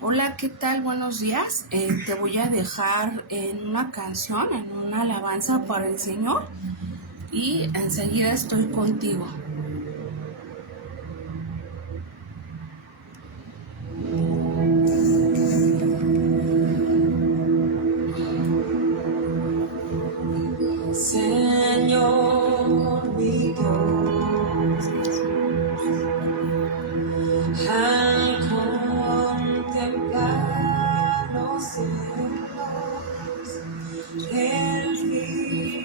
Hola, ¿qué tal? Buenos días. Te voy a dejar en una canción, en una alabanza para el Señor y enseguida estoy contigo. Señor mi Dios, al contemplar los cielos, el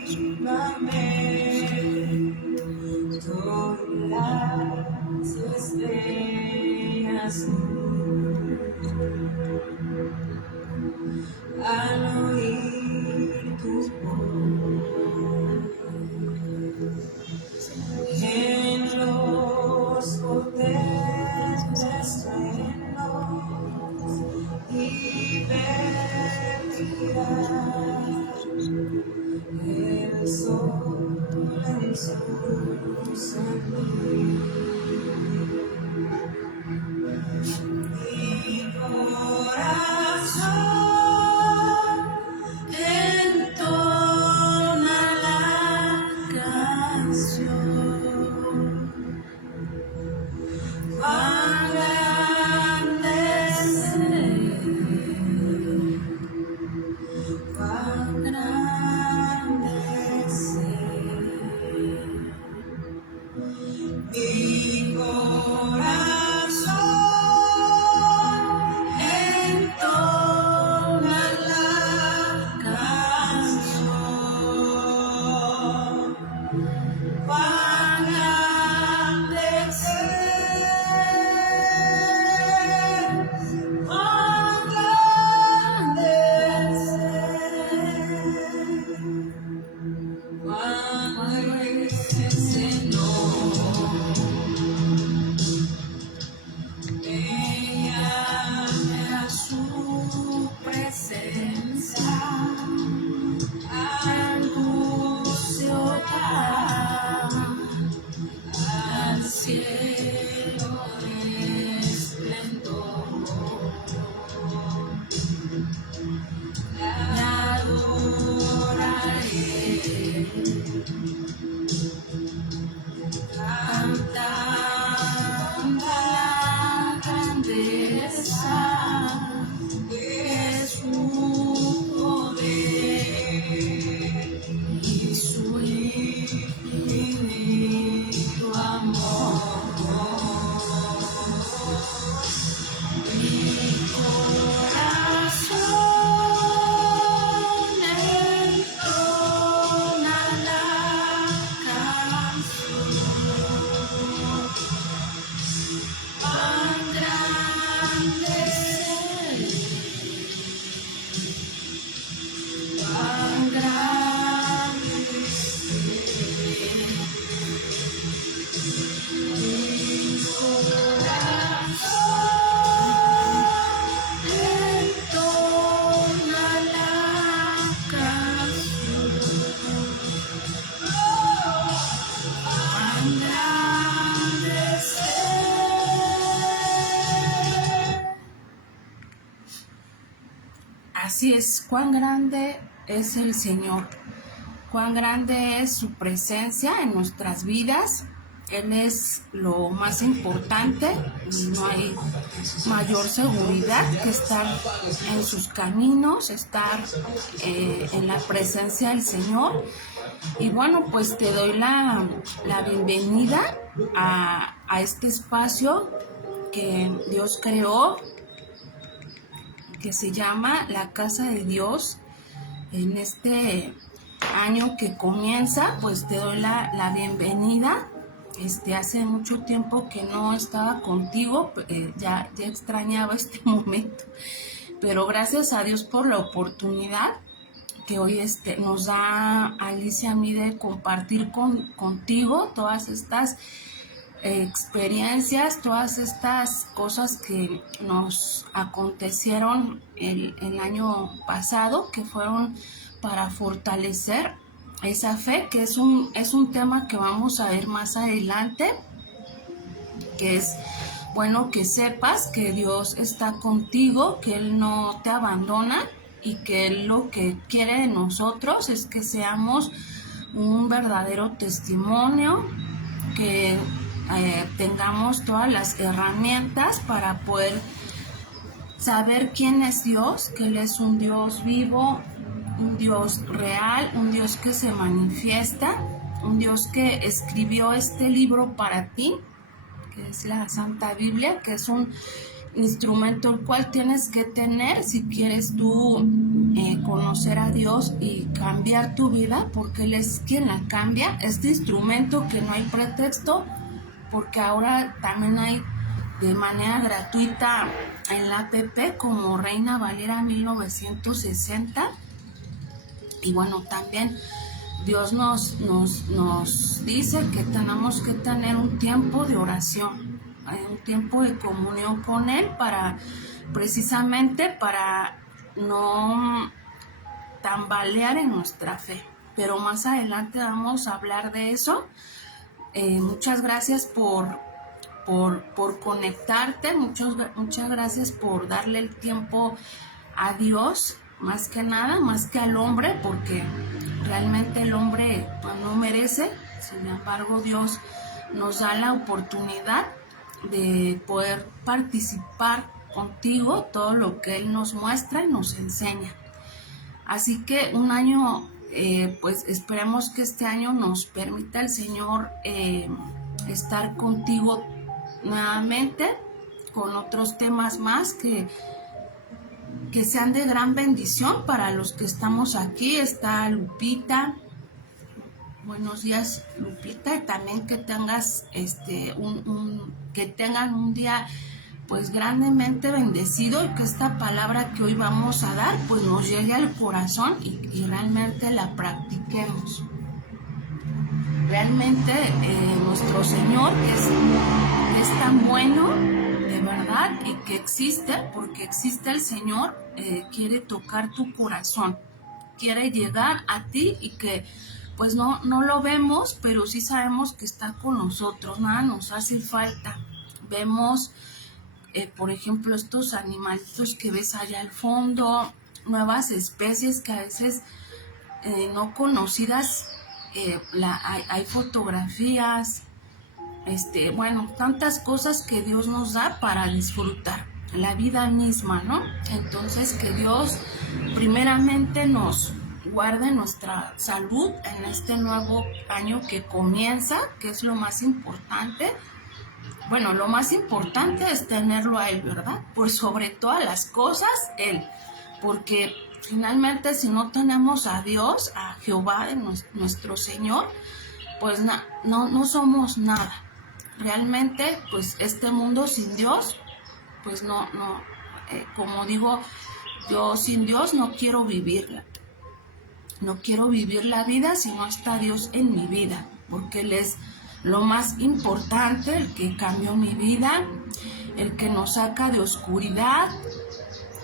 firmamento y las estrellas, al oír tu voz en los potentes truenos y ver el sol en su salir. Mi corazón entona la canción. Cuán grande es Él, cuán grande es Él. Mi corazón entona la canción. Cuán grande es Él, cuán grande es Él, cuán grande es el Señor. Llame a su presencia, anuncio al cielo esplendor. La adoraré, cantando la grandeza de su poder y su infinito amor. Mi corazón entona la canción. Cuán grande es Él, cuán grande es Él. Mi corazón entona la canción. Cuán grande es Él. Así es, cuán grande es el Señor, cuán grande es su presencia en nuestras vidas. Él es lo más importante y no hay mayor seguridad que estar en sus caminos, estar en la presencia del Señor. Y bueno, pues te doy la bienvenida a este espacio que Dios creó, que se llama La Casa de Dios. En este año que comienza, pues te doy la bienvenida. Hace mucho tiempo que no estaba contigo, ya extrañaba este momento, pero gracias a Dios por la oportunidad que hoy nos da Alicia a mí de compartir contigo todas estas experiencias, todas estas cosas que nos acontecieron el año pasado, que fueron para fortalecer esa fe, que es un tema que vamos a ver más adelante, que es bueno que sepas que Dios está contigo, que Él no te abandona y que Él lo que quiere de nosotros es que seamos un verdadero testimonio, que tengamos todas las herramientas para poder saber quién es Dios, que Él es un Dios vivo, un Dios real, un Dios que se manifiesta, un Dios que escribió este libro para ti, que es la Santa Biblia, que es un instrumento el cual tienes que tener si quieres tú conocer a Dios y cambiar tu vida, porque Él es quien la cambia. Este instrumento que no hay pretexto, porque ahora también hay de manera gratuita en la app como Reina Valera 1960. Y bueno, también Dios nos dice que tenemos que tener un tiempo de oración, un tiempo de comunión con Él, precisamente para no tambalear en nuestra fe. Pero más adelante vamos a hablar de eso. Muchas gracias por conectarte, muchas gracias por darle el tiempo a Dios, más que nada, más que al hombre, porque realmente el hombre no merece. Sin embargo, Dios nos da la oportunidad de poder participar contigo todo lo que Él nos muestra y nos enseña. Así que un año, pues esperemos que este año nos permita el Señor estar contigo nuevamente con otros temas más que sean de gran bendición para los que estamos aquí. Está Lupita. Buenos días, Lupita, y también que tengas que tengan un día pues grandemente bendecido, y que esta palabra que hoy vamos a dar pues nos llegue al corazón y realmente la practiquemos. Realmente nuestro Señor es tan bueno, de verdad, y que existe, porque existe el Señor, quiere tocar tu corazón, quiere llegar a ti, y que pues no lo vemos, pero sí sabemos que está con nosotros, nada nos hace falta. Vemos, por ejemplo, estos animalitos que ves allá al fondo, nuevas especies que a veces no conocidas, hay fotografías, bueno, tantas cosas que Dios nos da para disfrutar la vida misma, ¿no? Entonces, que Dios primeramente nos guarde nuestra salud en este nuevo año que comienza, que es lo más importante. Bueno, lo más importante es tenerlo a Él, ¿verdad? Por sobre todas las cosas, Él. Porque finalmente, si no tenemos a Dios, a Jehová, nuestro Señor, pues no somos nada. Realmente, pues este mundo sin Dios, pues como digo, yo sin Dios no quiero vivirla. No quiero vivir la vida si no está Dios en mi vida, porque Él es lo más importante, el que cambió mi vida, el que nos saca de oscuridad.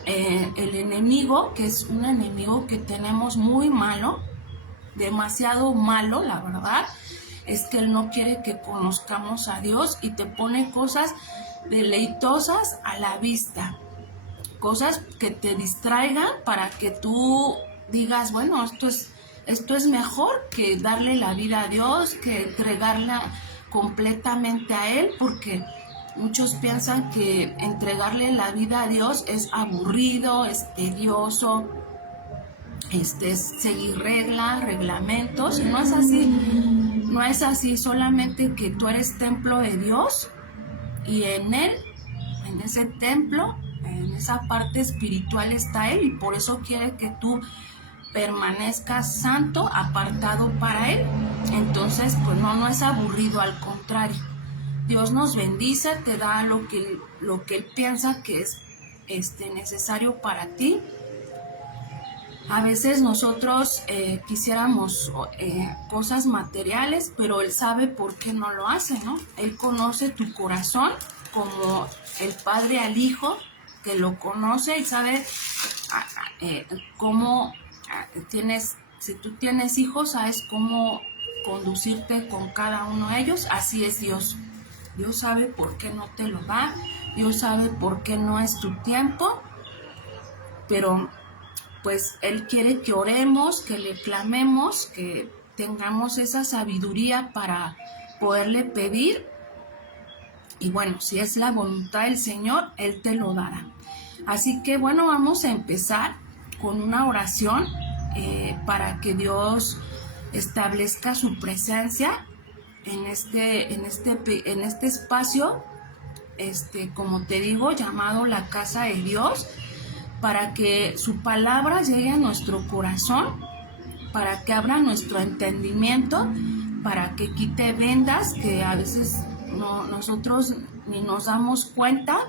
El enemigo, que es un enemigo que tenemos muy malo, demasiado malo, la verdad, es que Él no quiere que conozcamos a Dios, y te pone cosas deleitosas a la vista, cosas que te distraigan para que tú digas, bueno, esto es mejor que darle la vida a Dios, que entregarla completamente a Él, porque muchos piensan que entregarle la vida a Dios es aburrido, es tedioso, es seguir reglamentos, y no es así. No es así, solamente que tú eres templo de Dios, y en Él, en ese templo, en esa parte espiritual está Él, y por eso quiere que tú permanezcas santo, apartado para Él. Entonces, pues no es aburrido, al contrario. Dios nos bendice, te da lo que Él piensa que es necesario para ti. A veces nosotros quisiéramos cosas materiales, pero Él sabe por qué no lo hace, ¿no? Él conoce tu corazón como el Padre al Hijo, que lo conoce y sabe cómo si tú tienes hijos, sabes cómo conducirte con cada uno de ellos. Así es Dios. Dios sabe por qué no te lo da, Dios sabe por qué no es tu tiempo, pero pues Él quiere que oremos, que le clamemos, que tengamos esa sabiduría para poderle pedir. Y bueno, si es la voluntad del Señor, Él te lo dará. Así que bueno, vamos a empezar con una oración para que Dios establezca su presencia en este espacio, como te digo, llamado la casa de Dios, para que su palabra llegue a nuestro corazón, para que abra nuestro entendimiento, para que quite vendas que a veces nosotros ni nos damos cuenta,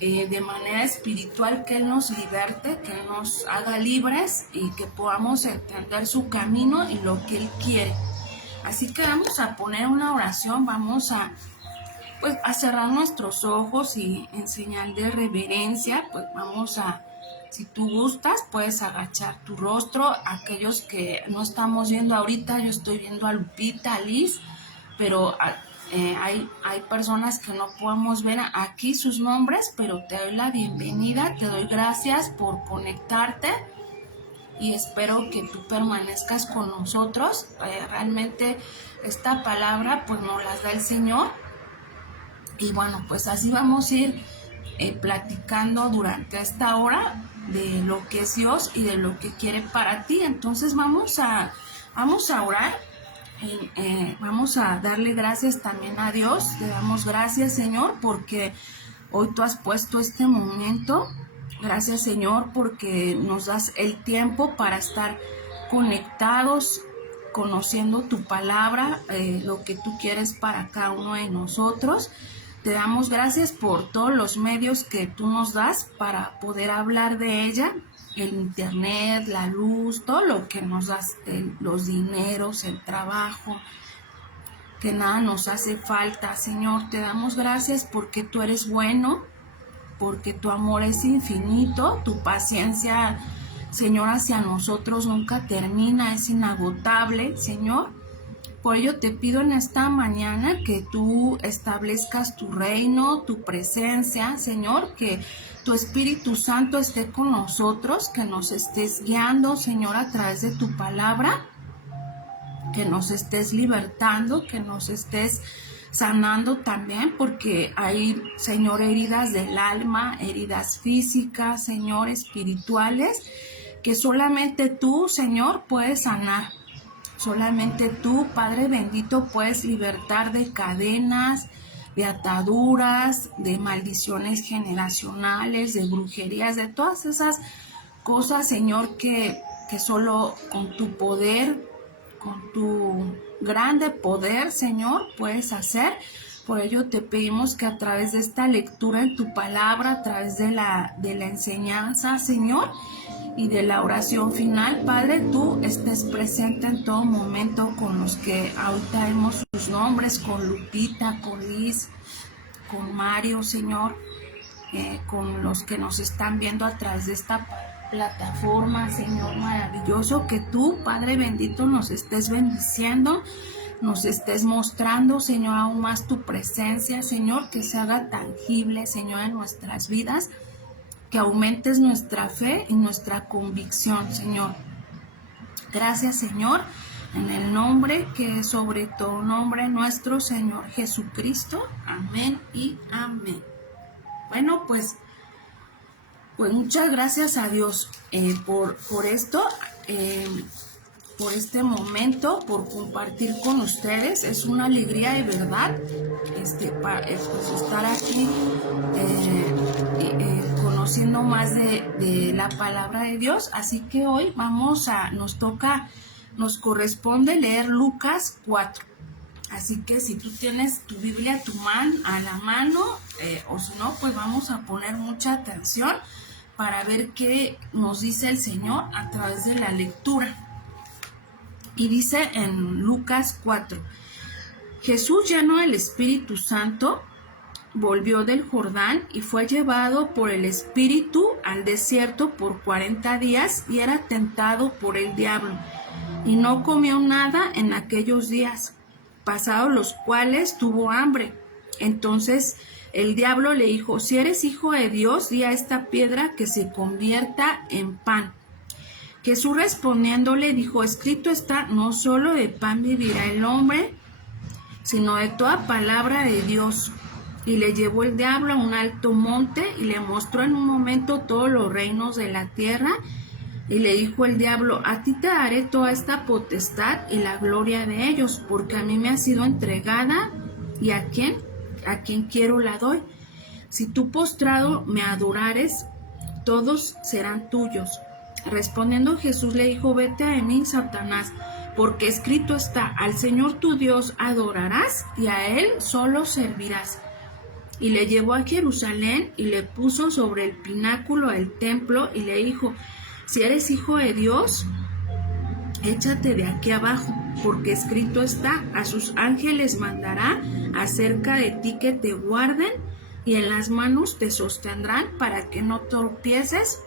de manera espiritual, que Él nos liberte, que Él nos haga libres y que podamos entender su camino y lo que Él quiere. Así que vamos a poner una oración, vamos a cerrar nuestros ojos y en señal de reverencia, pues vamos a, si tú gustas, puedes agachar tu rostro. Aquellos que no estamos viendo ahorita, yo estoy viendo a Lupita, a Liz, pero hay personas que no podemos ver aquí sus nombres, pero te doy la bienvenida, te doy gracias por conectarte y espero que tú permanezcas con nosotros. Realmente esta palabra pues nos la da el Señor. Y bueno, pues así vamos a ir platicando durante esta hora de lo que es Dios y de lo que quiere para ti. Entonces vamos a orar, vamos a darle gracias también a Dios. Le damos gracias, Señor, porque hoy tú has puesto este momento. Gracias, Señor, porque nos das el tiempo para estar conectados, conociendo tu palabra, lo que tú quieres para cada uno de nosotros. Te damos gracias por todos los medios que tú nos das para poder hablar de ella, el internet, la luz, todo lo que nos das, los dineros, el trabajo, que nada nos hace falta. Señor, te damos gracias porque tú eres bueno, porque tu amor es infinito, tu paciencia, Señor, hacia nosotros nunca termina, es inagotable, Señor. Por ello te pido en esta mañana que tú establezcas tu reino, tu presencia, Señor, que tu Espíritu Santo esté con nosotros, que nos estés guiando, Señor, a través de tu palabra, que nos estés libertando, que nos estés sanando también, porque hay, Señor, heridas del alma, heridas físicas, Señor, espirituales, que solamente tú, Señor, puedes sanar. Solamente tú, Padre bendito, puedes libertar de cadenas, de ataduras, de maldiciones generacionales, de brujerías, de todas esas cosas, Señor, que solo con tu poder, con tu grande poder, Señor, puedes hacer. Por ello te pedimos que a través de esta lectura en tu palabra, a través de la enseñanza, Señor, y de la oración final, Padre, tú estés presente en todo momento con los que ahorita vemos sus nombres, con Lupita, con Liz, con Mario, Señor, con los que nos están viendo a través de esta plataforma, Señor maravilloso, que tú, Padre bendito, nos estés bendiciendo, nos estés mostrando, Señor, aún más tu presencia, Señor, que se haga tangible, Señor, en nuestras vidas, que aumentes nuestra fe y nuestra convicción, Señor. Gracias, Señor, en el nombre que es sobre todo nombre, nuestro Señor Jesucristo. Amén y amén. Bueno, pues muchas gracias a Dios por esto, por este momento, por compartir con ustedes. Es una alegría de verdad estar aquí conociendo más de la palabra de Dios. Así que hoy nos corresponde leer Lucas 4. Así que si tú tienes tu Biblia a la mano, o si no, pues vamos a poner mucha atención para ver qué nos dice el Señor a través de la lectura. Y dice en Lucas 4, Jesús, lleno del Espíritu Santo, volvió del Jordán y fue llevado por el Espíritu al desierto por 40 días y era tentado por el diablo. Y no comió nada en aquellos días, pasados los cuales tuvo hambre. Entonces el diablo le dijo: si eres hijo de Dios, di a esta piedra que se convierta en pan. Jesús respondiéndole dijo: escrito está, no solo de pan vivirá el hombre, sino de toda palabra de Dios. Y le llevó el diablo a un alto monte y le mostró en un momento todos los reinos de la tierra. Y le dijo el diablo: a ti te daré toda esta potestad y la gloria de ellos, porque a mí me ha sido entregada, y a quien quiero la doy. Si tú postrado me adorares, todos serán tuyos. Respondiendo Jesús le dijo: vete de mí, Satanás, porque escrito está: al Señor tu Dios adorarás y a Él solo servirás. Y le llevó a Jerusalén y le puso sobre el pináculo del templo y le dijo: si eres hijo de Dios, échate de aquí abajo, porque escrito está: a sus ángeles mandará acerca de ti que te guarden, y en las manos te sostendrán para que no tropieces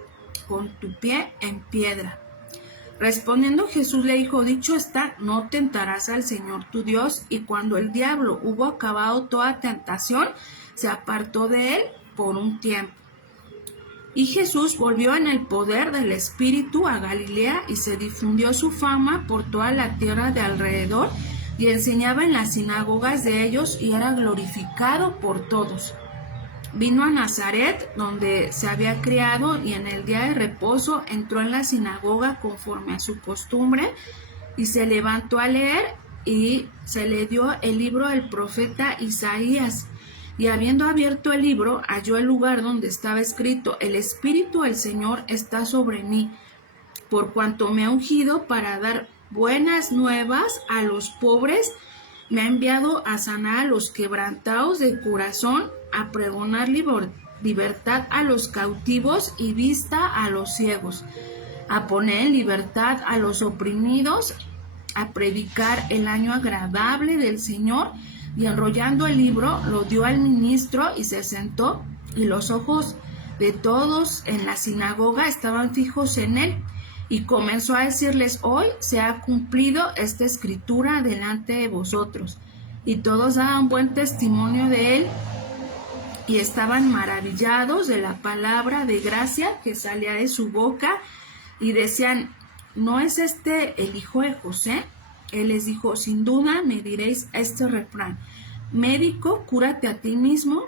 con tu pie en piedra. Respondiendo Jesús le dijo: dicho está, no tentarás al Señor tu Dios. Y cuando el diablo hubo acabado toda tentación, se apartó de él por un tiempo. Y Jesús volvió en el poder del Espíritu a Galilea, y se difundió su fama por toda la tierra de alrededor, y enseñaba en las sinagogas de ellos, y era glorificado por todos. Vino a Nazaret, donde se había criado, y en el día de reposo entró en la sinagoga conforme a su costumbre, y se levantó a leer, y se le dio el libro del profeta Isaías. Y habiendo abierto el libro, halló el lugar donde estaba escrito: el Espíritu del Señor está sobre mí, por cuanto me ha ungido para dar buenas nuevas a los pobres, me ha enviado a sanar a los quebrantados de corazón, a pregonar libertad a los cautivos y vista a los ciegos, a poner en libertad a los oprimidos, a predicar el año agradable del Señor. Y enrollando el libro, lo dio al ministro y se sentó, y los ojos de todos en la sinagoga estaban fijos en él. Y comenzó a decirles: hoy se ha cumplido esta escritura delante de vosotros. Y todos daban buen testimonio de él, y estaban maravillados de la palabra de gracia que salía de su boca, y decían: ¿no es este el hijo de José? Él les dijo: sin duda me diréis este refrán: médico, cúrate a ti mismo.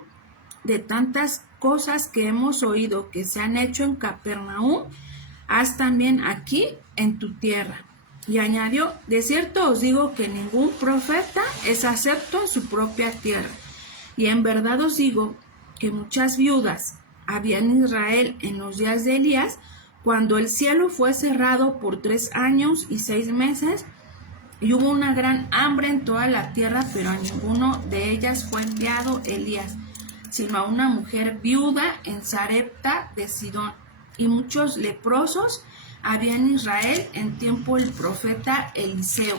De tantas cosas que hemos oído que se han hecho en Capernaum, haz también aquí en tu tierra. Y añadió: de cierto os digo que ningún profeta es acepto en su propia tierra. Y en verdad os digo que muchas viudas había en Israel en los días de Elías, cuando el cielo fue cerrado por 3 años y 6 meses, y hubo una gran hambre en toda la tierra, pero a ninguno de ellas fue enviado Elías, sino a una mujer viuda en Sarepta de Sidón. Y muchos leprosos había en Israel en tiempo del profeta Eliseo.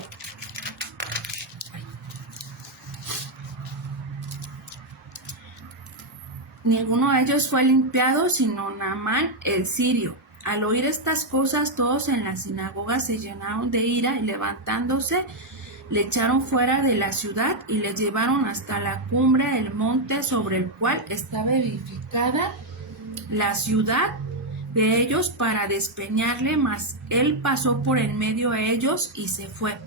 Ninguno de ellos fue limpiado, sino Naamán el sirio. Al oír estas cosas, todos en la sinagoga se llenaron de ira, y levantándose, le echaron fuera de la ciudad y le llevaron hasta la cumbre del monte sobre el cual estaba edificada la ciudad de ellos, para despeñarle, mas él pasó por en medio de ellos y se fue.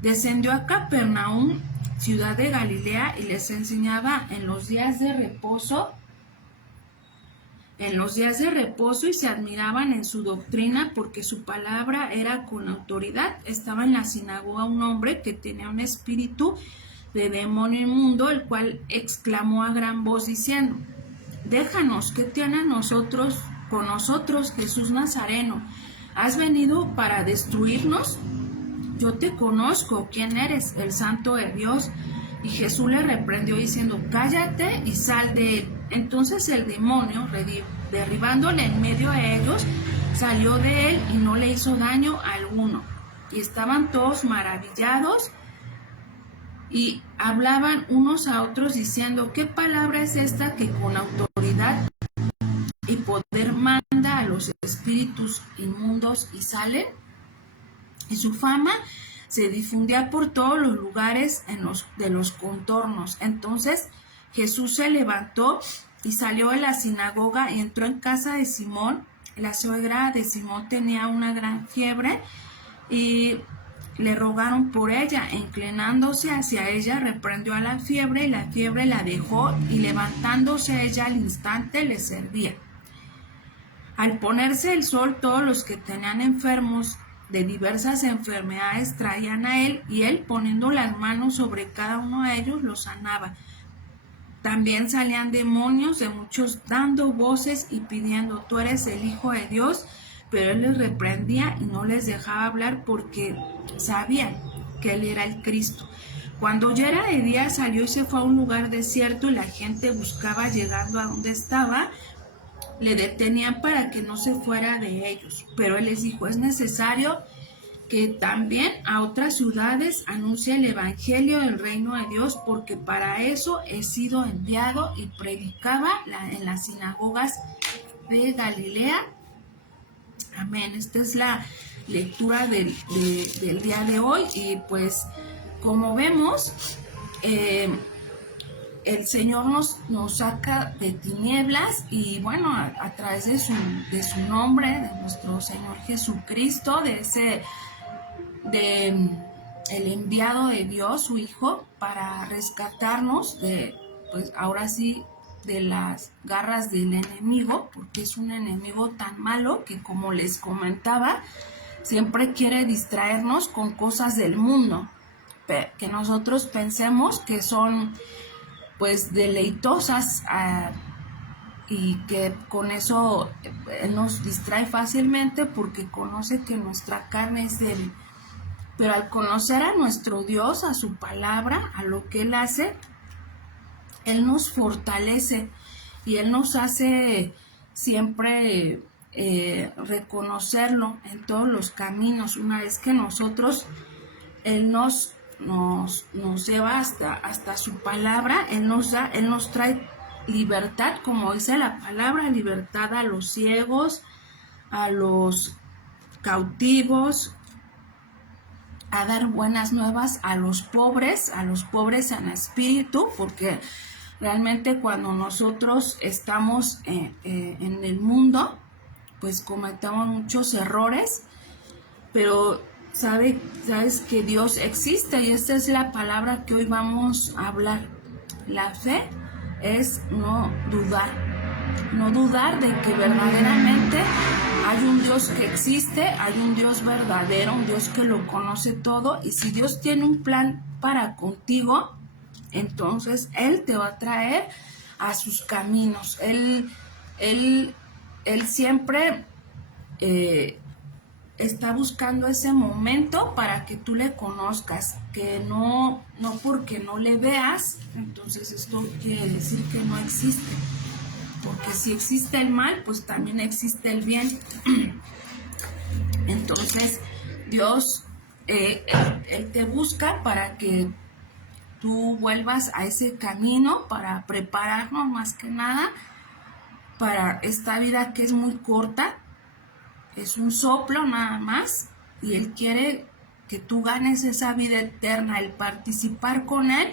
Descendió a Capernaum, ciudad de Galilea, y les enseñaba en los días de reposo, y se admiraban en su doctrina, porque su palabra era con autoridad. Estaba en la sinagoga un hombre que tenía un espíritu de demonio inmundo, el cual exclamó a gran voz diciendo: déjanos, ¿qué tiene con nosotros Jesús Nazareno? ¿Has venido para destruirnos? Yo te conozco, ¿quién eres? El Santo de Dios. Y Jesús le reprendió diciendo: cállate y sal de él. Entonces el demonio, derribándole en medio de ellos, salió de él y no le hizo daño alguno. Y estaban todos maravillados y hablaban unos a otros diciendo: ¿qué palabra es esta que con autoridad y poder manda a los espíritus inmundos y salen? Y su fama se difundía por todos los lugares de los contornos. Entonces Jesús se levantó y salió de la sinagoga y entró en casa de Simón. La suegra de Simón tenía una gran fiebre y le rogaron por ella, e inclinándose hacia ella, reprendió a la fiebre, y la fiebre la dejó, y levantándose ella al instante le servía. Al ponerse el sol, todos los que tenían enfermos de diversas enfermedades traían a él, y él, poniendo las manos sobre cada uno de ellos, los sanaba. También salían demonios de muchos, dando voces y pidiendo: tú eres el Hijo de Dios. Pero él les reprendía y no les dejaba hablar, porque sabían que él era el Cristo. Cuando ya era de día, salió y se fue a un lugar desierto, y la gente buscaba. Llegando a donde estaba, le detenían para que no se fuera de ellos. Pero él les dijo: es necesario que también a otras ciudades anuncie el evangelio del reino de Dios, porque para eso he sido enviado. Y predicaba en las sinagogas de Galilea. Amén. Esta es la lectura del día de hoy. Y pues, como vemos, el Señor nos saca de tinieblas, y bueno, a través de su nombre, de nuestro Señor Jesucristo, de el enviado de Dios, su Hijo, para rescatarnos de, pues ahora sí, de las garras del enemigo, porque es un enemigo tan malo que, como les comentaba, siempre quiere distraernos con cosas del mundo, que nosotros pensemos que son pues deleitosas, y que con eso nos distrae fácilmente, porque conoce que nuestra carne es débil. Pero al conocer a nuestro Dios, a su palabra, a lo que Él hace, Él nos fortalece, y Él nos hace siempre reconocerlo en todos los caminos. Una vez que Él nos lleva hasta su palabra, Él nos trae libertad, como dice la palabra: libertad a los ciegos, a los cautivos, a dar buenas nuevas a los pobres en espíritu, porque realmente cuando nosotros estamos en el mundo, pues cometemos muchos errores, pero sabes que Dios existe, y esta es la palabra que hoy vamos a hablar. La fe es no dudar de que verdaderamente hay un Dios que existe, hay un Dios verdadero, un Dios que lo conoce todo, y si Dios tiene un plan para contigo, entonces Él te va a traer a sus caminos. Él siempre está buscando ese momento para que tú le conozcas, que no porque no le veas, entonces esto quiere decir que no existe. Porque si existe el mal, pues también existe el bien. Entonces, Dios, Él te busca para que tú vuelvas a ese camino, para prepararnos más que nada para esta vida que es muy corta, es un soplo nada más, y Él quiere que tú ganes esa vida eterna, el participar con Él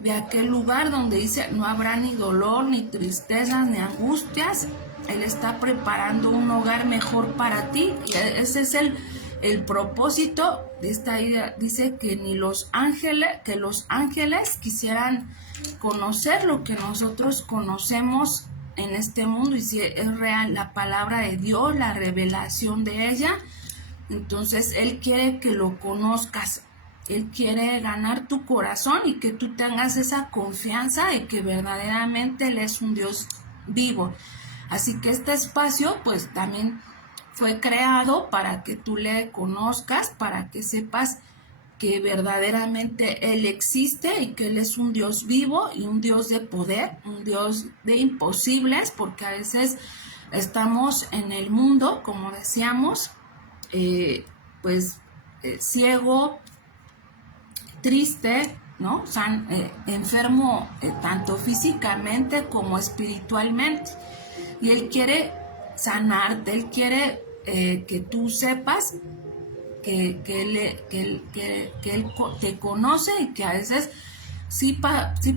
de aquel lugar donde dice: no habrá ni dolor, ni tristezas, ni angustias. Él está preparando un hogar mejor para ti, y ese es el propósito de esta vida. Dice que los ángeles quisieran conocer lo que nosotros conocemos en este mundo, y si es real la palabra de Dios, la revelación de ella, entonces Él quiere que lo conozcas. Él quiere ganar tu corazón, y que tú tengas esa confianza de que verdaderamente Él es un Dios vivo. Así que este espacio pues también fue creado para que tú le conozcas, para que sepas que verdaderamente Él existe, y que Él es un Dios vivo y un Dios de poder, un Dios de imposibles, porque a veces estamos en el mundo, como decíamos, ciego, triste, ¿no? Enfermo tanto físicamente como espiritualmente. Y Él quiere sanarte, Él quiere que tú sepas que Él te conoce, y que a veces sí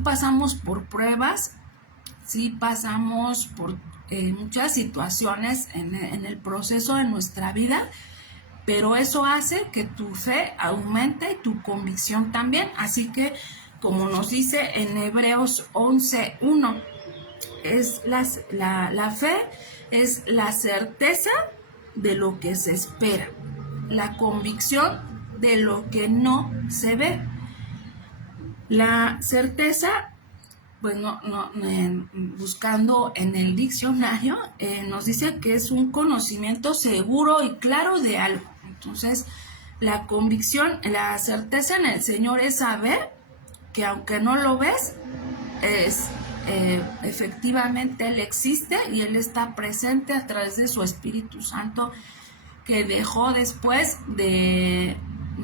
pasamos por pruebas, sí pasamos por muchas situaciones en el proceso de nuestra vida, pero eso hace que tu fe aumente y tu convicción también. Así que, como nos dice en Hebreos 11:1, la fe es la certeza de lo que se espera, la convicción de lo que no se ve. La certeza, pues buscando en el diccionario, nos dice que es un conocimiento seguro y claro de algo. Entonces, la convicción, la certeza en el Señor es saber que aunque no lo ves, efectivamente Él existe y Él está presente a través de su Espíritu Santo, que dejó después de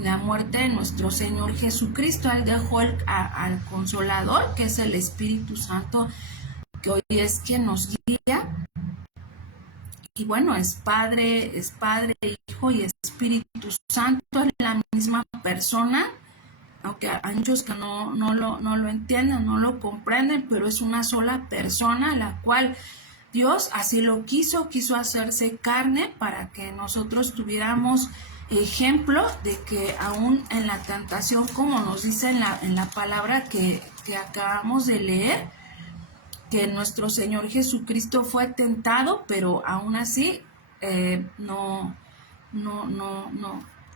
la muerte de nuestro Señor Jesucristo. Él dejó al Consolador, que es el Espíritu Santo, que hoy es quien nos guía. Y bueno, es Padre, Hijo y Espíritu Santo, es la misma persona, aunque hay muchos que no lo entienden, no lo comprenden, pero es una sola persona, la cual Dios así lo quiso hacerse carne para que nosotros tuviéramos ejemplo de que aún en la tentación, como nos dice en la palabra que acabamos de leer, que nuestro Señor Jesucristo fue tentado, pero aún así no,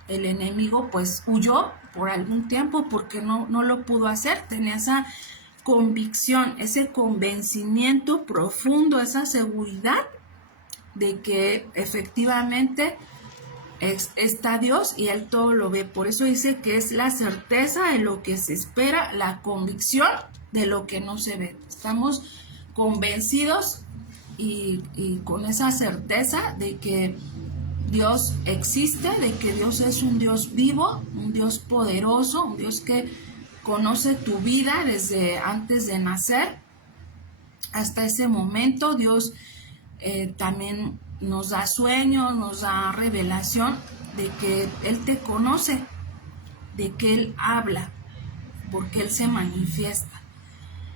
el enemigo pues huyó por algún tiempo porque no lo pudo hacer. Tenía esa convicción, ese convencimiento profundo, esa seguridad de que efectivamente está Dios y Él todo lo ve. Por eso dice que es la certeza de lo que se espera, la convicción de lo que no se ve. Estamos convencidos y con esa certeza de que Dios existe, de que Dios es un Dios vivo, un Dios poderoso, un Dios que conoce tu vida desde antes de nacer hasta ese momento. Dios también nos da sueños, nos da revelación de que Él te conoce, de que Él habla, porque Él se manifiesta.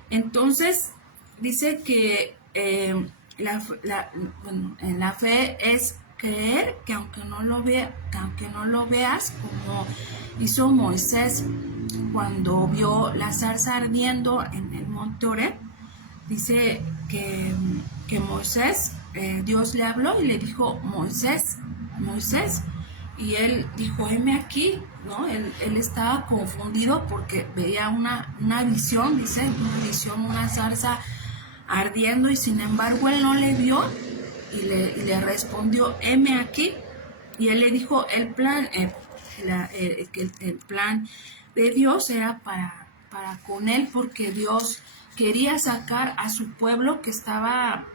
Entonces, dice que la fe es creer que aunque no lo veas, como hizo Moisés cuando vio la zarza ardiendo en el monte Oreb. Dice que Moisés, Dios le habló y le dijo: Moisés, Moisés, y él dijo: heme aquí, ¿no? Él estaba confundido porque veía una visión, dice, una visión, una zarza ardiendo, y sin embargo él no le vio y le respondió: heme aquí. Y él le dijo el plan, que el plan de Dios era para con él, porque Dios quería sacar a su pueblo que estaba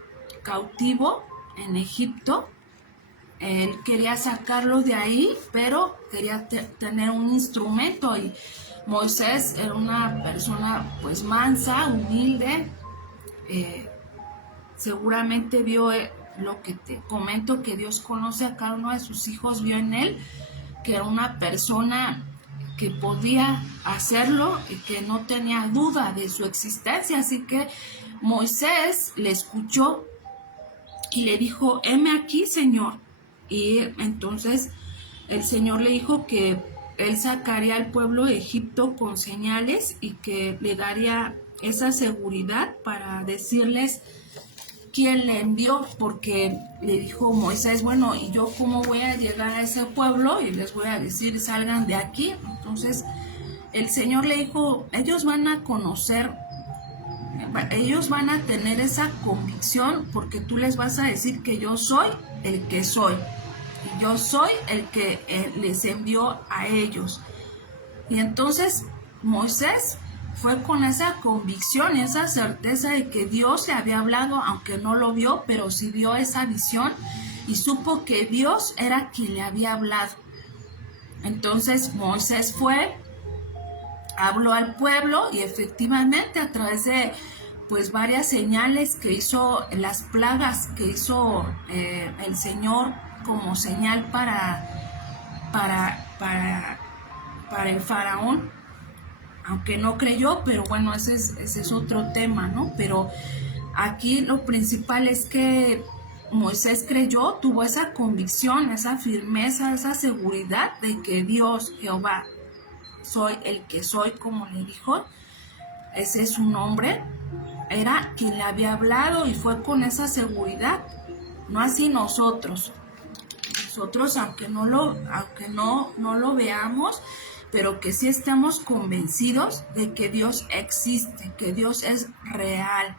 cautivo en Egipto. Él quería sacarlo de ahí, pero quería tener un instrumento, y Moisés era una persona pues mansa, humilde. Seguramente vio lo que te comento, que Dios conoce a cada uno de sus hijos, vio en él que era una persona que podía hacerlo y que no tenía duda de su existencia. Así que Moisés le escuchó y le dijo: heme aquí, Señor. Y entonces el Señor le dijo que Él sacaría al pueblo de Egipto con señales y que le daría esa seguridad para decirles quién le envió, porque le dijo Moisés: bueno, ¿y yo cómo voy a llegar a ese pueblo y les voy a decir salgan de aquí? Entonces el Señor le dijo: ellos van a conocer, ellos van a tener esa convicción, porque tú les vas a decir que yo soy el que soy, y yo soy el que les envió a ellos. Y entonces Moisés fue con esa convicción, esa certeza de que Dios le había hablado, aunque no lo vio, pero sí vio esa visión y supo que Dios era quien le había hablado. Entonces Moisés fue, habló al pueblo, y efectivamente a través de pues varias señales que hizo, las plagas que hizo el Señor como señal para el faraón, aunque no creyó, pero bueno, ese es otro tema, ¿no? Pero aquí lo principal es que Moisés creyó, tuvo esa convicción, esa firmeza, esa seguridad de que Dios, Jehová, soy el que soy, como le dijo, ese es su nombre, era quien le había hablado, y fue con esa seguridad. No así nosotros, aunque no lo veamos, pero que sí estamos convencidos de que Dios existe, que Dios es real,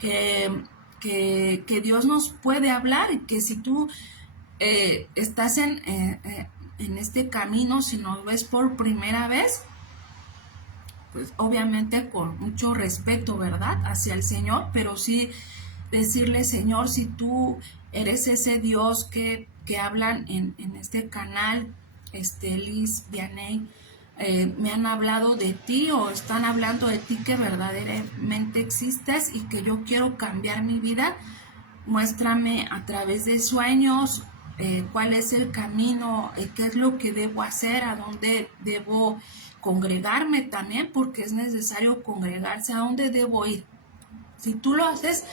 que Dios nos puede hablar, y que si tú estás en este camino, si nos ves por primera vez, pues obviamente con mucho respeto, ¿verdad?, hacia el Señor, pero sí decirle: Señor, si tú eres ese Dios que hablan en este canal, Liz, Vianey, me han hablado de ti, o están hablando de ti, que verdaderamente existes y que yo quiero cambiar mi vida, muéstrame a través de sueños cuál es el camino, qué es lo que debo hacer, a dónde debo congregarme también, porque es necesario congregarse, a dónde debo ir. Si tú lo haces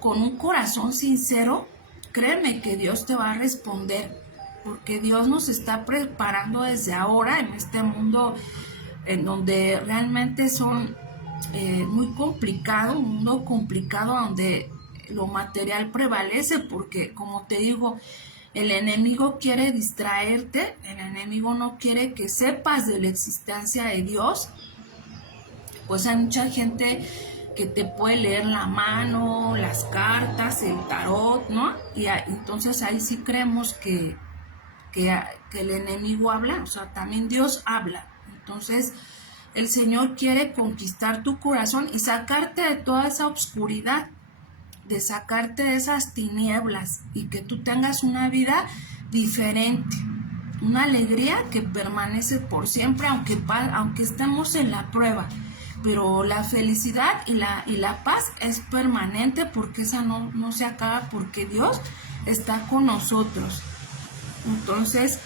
con un corazón sincero, créeme que Dios te va a responder, porque Dios nos está preparando desde ahora en este mundo en donde realmente son muy complicado, un mundo complicado donde lo material prevalece, porque como te digo, el enemigo quiere distraerte, el enemigo no quiere que sepas de la existencia de Dios. Pues hay mucha gente que te puede leer la mano, las cartas, el tarot, ¿no? Y entonces ahí sí creemos que el enemigo habla, o sea, también Dios habla. Entonces el Señor quiere conquistar tu corazón y sacarte de toda esa oscuridad, de sacarte de esas tinieblas, y que tú tengas una vida diferente, una alegría que permanece por siempre, aunque estemos en la prueba. Pero la felicidad y la paz es permanente, porque esa no se acaba, porque Dios está con nosotros. Entonces,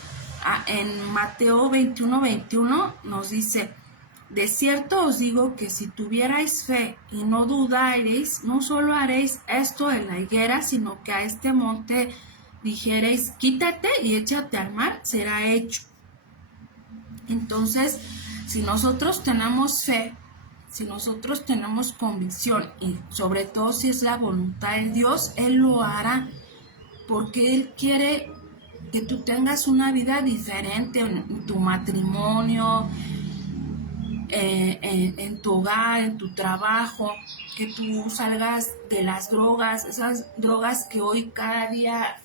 en Mateo 21:21 nos dice: de cierto os digo que si tuvierais fe y no dudaréis, no solo haréis esto en la higuera, sino que a este monte dijereis: quítate y échate al mar, será hecho. Entonces, si nosotros tenemos fe, si nosotros tenemos convicción, y sobre todo si es la voluntad de Dios, Él lo hará, porque Él quiere que tú tengas una vida diferente en tu matrimonio, en tu hogar, en tu trabajo, que tú salgas de las drogas, esas drogas que hoy cada día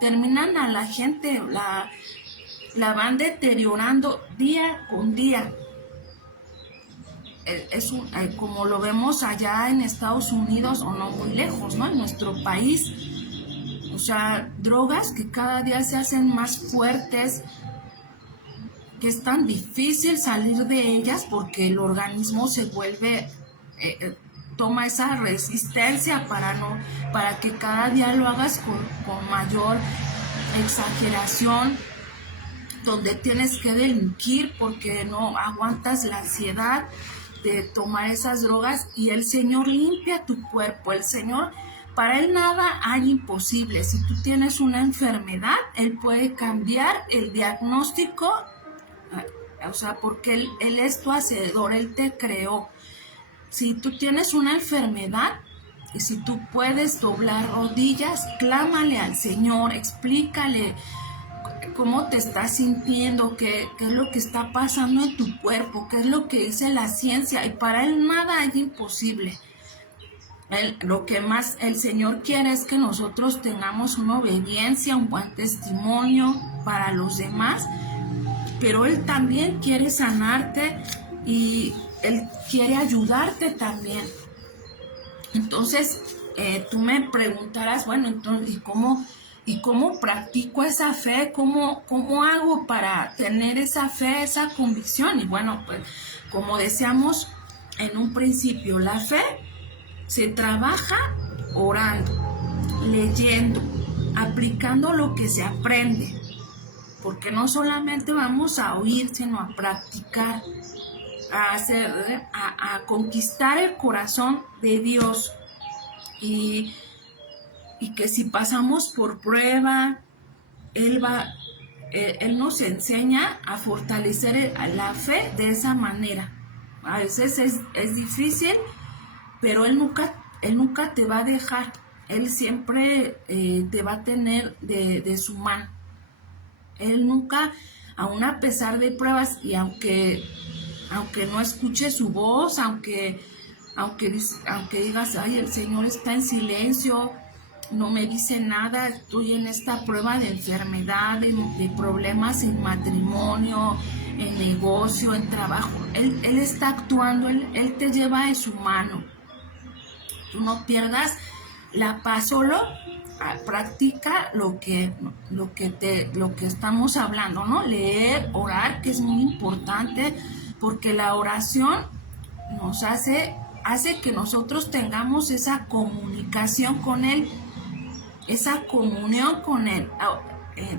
terminan a la gente, la van deteriorando día con día. Como lo vemos allá en Estados Unidos, o no muy lejos, ¿no?, en nuestro país. O sea, drogas que cada día se hacen más fuertes, que es tan difícil salir de ellas, porque el organismo se vuelve, toma esa resistencia para que cada día lo hagas con mayor exageración, donde tienes que delinquir porque no aguantas la ansiedad de tomar esas drogas. Y el Señor limpia tu cuerpo. El Señor, para Él nada hay imposible. Si tú tienes una enfermedad, Él puede cambiar el diagnóstico, o sea, porque Él es tu hacedor, Él te creó. Si tú tienes una enfermedad, y si tú puedes doblar rodillas, clámale al Señor, explícale cómo te estás sintiendo, qué es lo que está pasando en tu cuerpo, qué es lo que dice la ciencia, y para Él nada es imposible. Lo que más el Señor quiere es que nosotros tengamos una obediencia, un buen testimonio para los demás, pero Él también quiere sanarte, y Él quiere ayudarte también. Entonces, tú me preguntarás, bueno, entonces, ¿y cómo practico esa fe? ¿Cómo hago para tener esa fe, esa convicción? Y bueno, pues como decíamos en un principio, la fe se trabaja orando, leyendo, aplicando lo que se aprende. porque no solamente vamos a oír, sino a practicar, a conquistar el corazón de Dios. Y que si pasamos por prueba, Él nos enseña a fortalecer la fe de esa manera. A veces es difícil, pero Él nunca te va a dejar. Él siempre te va a tener de su mano. Él nunca, aun a pesar de pruebas, y aunque no escuches su voz, aunque digas, ay, el Señor está en silencio, no me dice nada, estoy en esta prueba de enfermedad, de problemas en matrimonio, en negocio, en trabajo. Él está actuando, Él te lleva en su mano. Tú no pierdas la paz, solo practica lo que estamos hablando, ¿no? Leer, orar, que es muy importante, porque la oración nos hace que nosotros tengamos esa comunicación con Él, esa comunión con Él.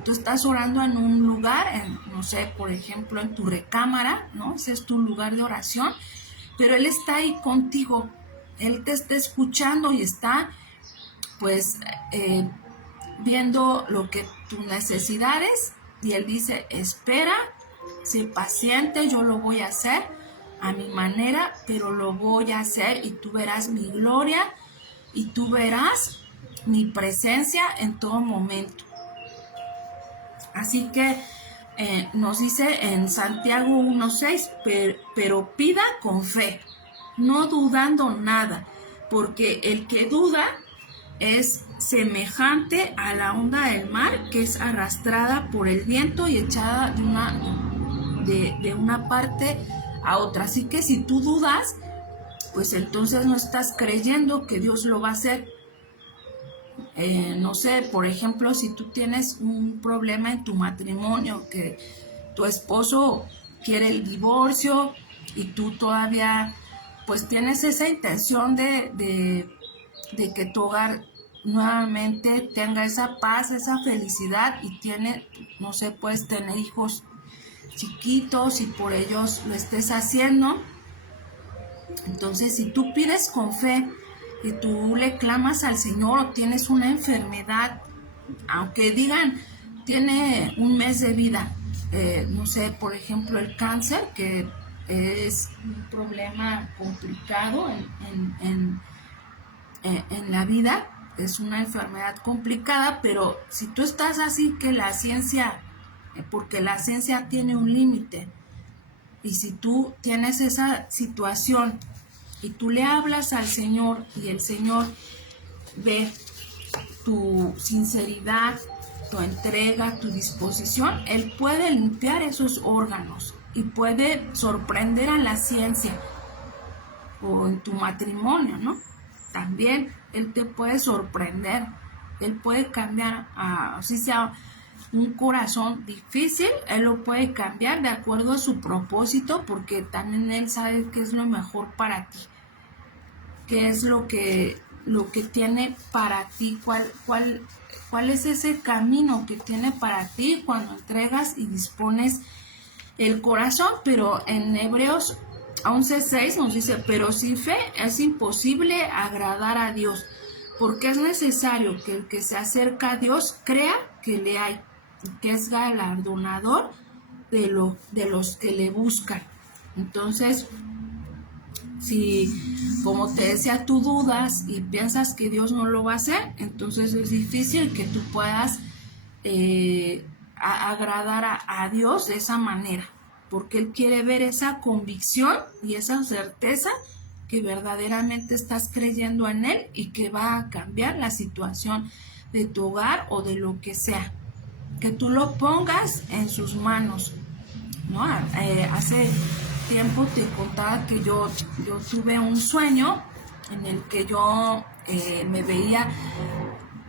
Tú estás orando en un lugar, no sé, por ejemplo, en tu recámara, ¿no? Ese es tu lugar de oración, pero Él está ahí contigo, Él te está escuchando y está, pues, viendo lo que tus necesidades, y Él dice, espera, sé paciente, yo lo voy a hacer a mi manera, pero lo voy a hacer y tú verás mi gloria y tú verás mi presencia en todo momento. Así que nos dice en Santiago 1:6, pero pida con fe, no dudando nada, porque el que duda es semejante a la onda del mar, que es arrastrada por el viento y echada de una parte a otra. Así que si tú dudas, pues entonces no estás creyendo que Dios lo va a hacer. No sé, por ejemplo, si tú tienes un problema en tu matrimonio, que tu esposo quiere el divorcio y tú todavía pues tienes esa intención de que tu hogar nuevamente tenga esa paz, esa felicidad, y no sé, puedes tener hijos chiquitos y por ellos lo estés haciendo. Entonces, si tú pides con fe y tú le clamas al Señor, o tienes una enfermedad, aunque digan tiene un mes de vida, no sé, por ejemplo el cáncer, que es un problema complicado en la vida, es una enfermedad complicada, pero si tú estás así, que la ciencia, porque la ciencia tiene un límite, y si tú tienes esa situación y tú le hablas al Señor y el Señor ve tu sinceridad, tu entrega, tu disposición, Él puede limpiar esos órganos y puede sorprender a la ciencia. O en tu matrimonio, ¿no? También Él te puede sorprender, Él puede cambiar, así sea un corazón difícil, Él lo puede cambiar de acuerdo a su propósito, porque también Él sabe qué es lo mejor para ti, qué es lo que tiene para ti, cuál es ese camino que tiene para ti cuando entregas y dispones el corazón. Pero en Hebreos 11:6 nos dice, pero sin fe es imposible agradar a Dios, porque es necesario que el que se acerca a Dios crea que le hay, que es galardonador de los que le buscan. Entonces, si, como te decía, tú dudas y piensas que Dios no lo va a hacer, entonces es difícil que tú puedas agradar a Dios de esa manera, porque Él quiere ver esa convicción y esa certeza que verdaderamente estás creyendo en Él y que va a cambiar la situación de tu hogar o de lo que sea, que tú lo pongas en sus manos, ¿no? Hace tiempo te contaba que yo tuve un sueño en el que yo me veía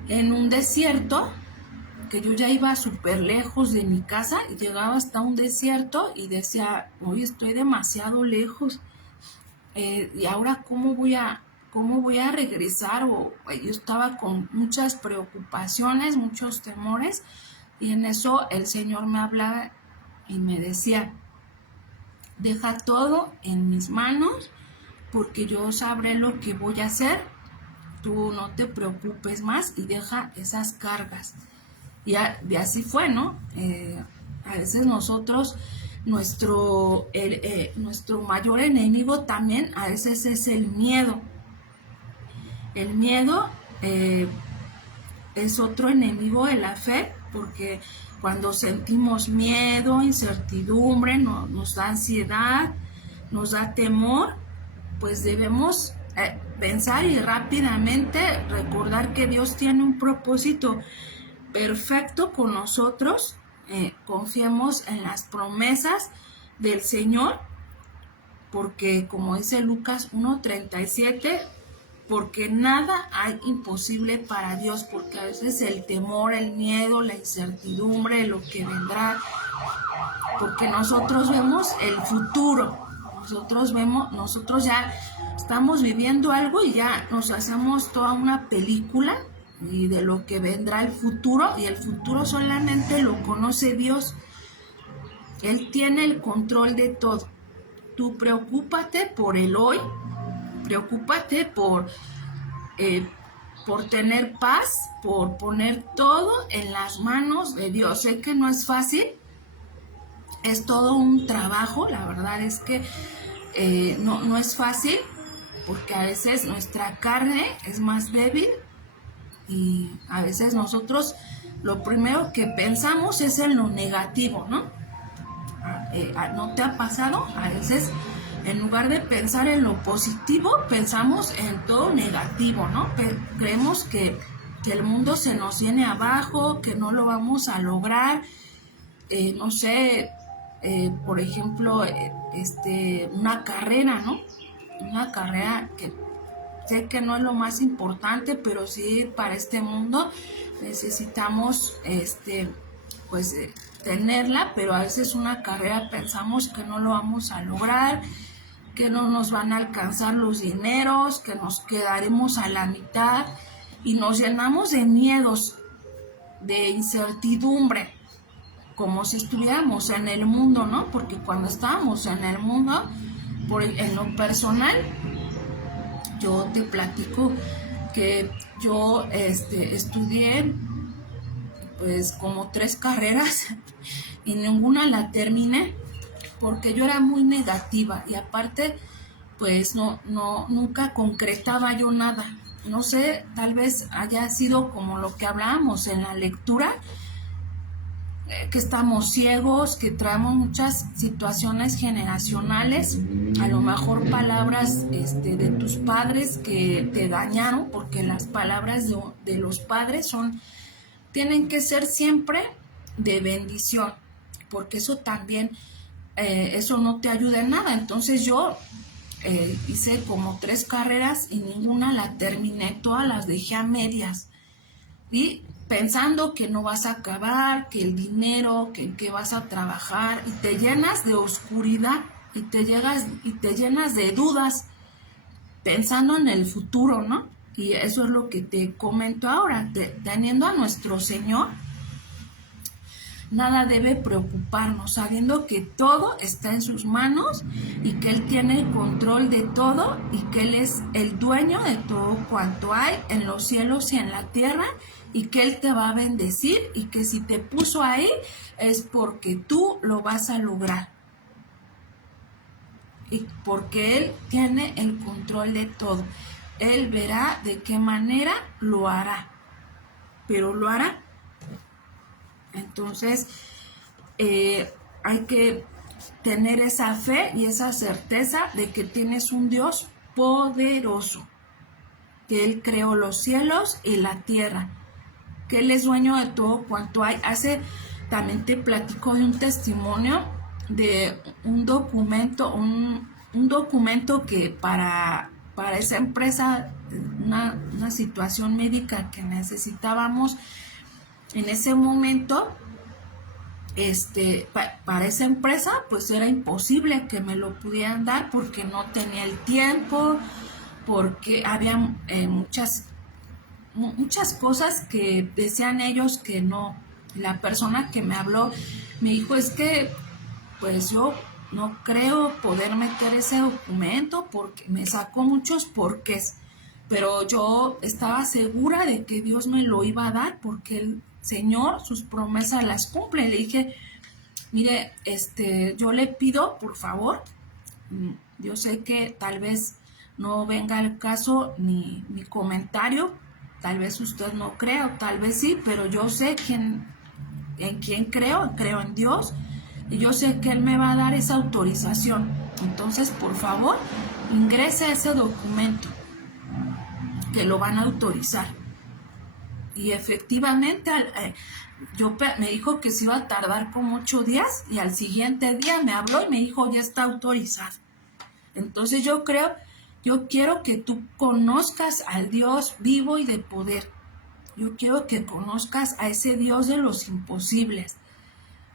en un desierto, que yo ya iba súper lejos de mi casa y llegaba hasta un desierto y decía, oye, estoy demasiado lejos, y ahora cómo voy a regresar. Yo estaba con muchas preocupaciones, muchos temores, Y en eso el Señor me hablaba y me decía, deja todo en mis manos porque yo sabré lo que voy a hacer, tú no te preocupes más y deja esas cargas. Y así fue, ¿no? A veces nosotros, nuestro mayor enemigo también a veces es el miedo. El miedo es otro enemigo de la fe, porque cuando sentimos miedo, incertidumbre, nos da ansiedad, nos da temor, pues debemos pensar y rápidamente recordar que Dios tiene un propósito perfecto con nosotros. Confiemos en las promesas del Señor, porque como dice Lucas 1:37, porque nada hay imposible para Dios, porque a veces el temor, el miedo, la incertidumbre, lo que vendrá, porque nosotros vemos el futuro, nosotros ya estamos viviendo algo y ya nos hacemos toda una película y de lo que vendrá el futuro, y el futuro solamente lo conoce Dios. Él tiene el control de todo. Tú preocúpate por el hoy, preocúpate por tener paz, por poner todo en las manos de Dios. Sé que no es fácil, es todo un trabajo, la verdad es que no es fácil, porque a veces nuestra carne es más débil y a veces nosotros lo primero que pensamos es en lo negativo, ¿no? ¿No te ha pasado? A veces en lugar de pensar en lo positivo, pensamos en todo negativo, ¿no? Creemos que el mundo se nos viene abajo, que no lo vamos a lograr. No sé, por ejemplo, una carrera, ¿no? Una carrera que sé que no es lo más importante, pero sí para este mundo necesitamos, pues, tenerla, pero a veces una carrera pensamos que no lo vamos a lograr, que no nos van a alcanzar los dineros, que nos quedaremos a la mitad y nos llenamos de miedos, de incertidumbre, como si estuviéramos en el mundo, ¿no? Porque cuando estábamos en el mundo, en lo personal, yo te platico que yo estudié pues como 3 carreras y ninguna la terminé porque yo era muy negativa y aparte pues nunca concretaba yo nada. No sé, tal vez haya sido como lo que hablábamos en la lectura, que estamos ciegos, que traemos muchas situaciones generacionales, a lo mejor palabras de tus padres que te dañaron, porque las palabras de los padres tienen que ser siempre de bendición, porque eso también, eso no te ayuda en nada. Entonces yo hice como 3 carreras y ninguna la terminé, todas las dejé a medias, y pensando que no vas a acabar, que el dinero, que vas a trabajar, y te llenas de oscuridad y te llenas de dudas pensando en el futuro, ¿no? Y eso es lo que te comento ahora. Teniendo a nuestro Señor, nada debe preocuparnos, sabiendo que todo está en sus manos y que Él tiene el control de todo y que Él es el dueño de todo cuanto hay en los cielos y en la tierra, y que Él te va a bendecir y que si te puso ahí es porque tú lo vas a lograr. Y porque Él tiene el control de todo. Él verá de qué manera lo hará, pero lo hará. Entonces, hay que tener esa fe y esa certeza de que tienes un Dios poderoso, que Él creó los cielos y la tierra, que Él es dueño de todo cuanto hay. También te platico de un testimonio de un documento, un documento que para esa empresa, una situación médica que necesitábamos en ese momento, para esa empresa, pues era imposible que me lo pudieran dar porque no tenía el tiempo, porque había muchas cosas que decían ellos que no La persona que me habló me dijo, es que pues yo no creo poder meter ese documento porque me sacó muchos porqués, pero yo estaba segura de que Dios me lo iba a dar porque el Señor sus promesas las cumple. Le dije, mire, yo le pido, por favor, yo sé que tal vez no venga al caso mi comentario, tal vez usted no crea, o tal vez sí, pero yo sé en quién creo en Dios, y yo sé que Él me va a dar esa autorización. Entonces, por favor, ingrese ese documento, que lo van a autorizar. Y efectivamente, me dijo que se iba a tardar como 8 días, y al siguiente día me habló y me dijo, ya está autorizado. Entonces yo quiero que tú conozcas al Dios vivo y de poder. Yo quiero que conozcas a ese Dios de los imposibles.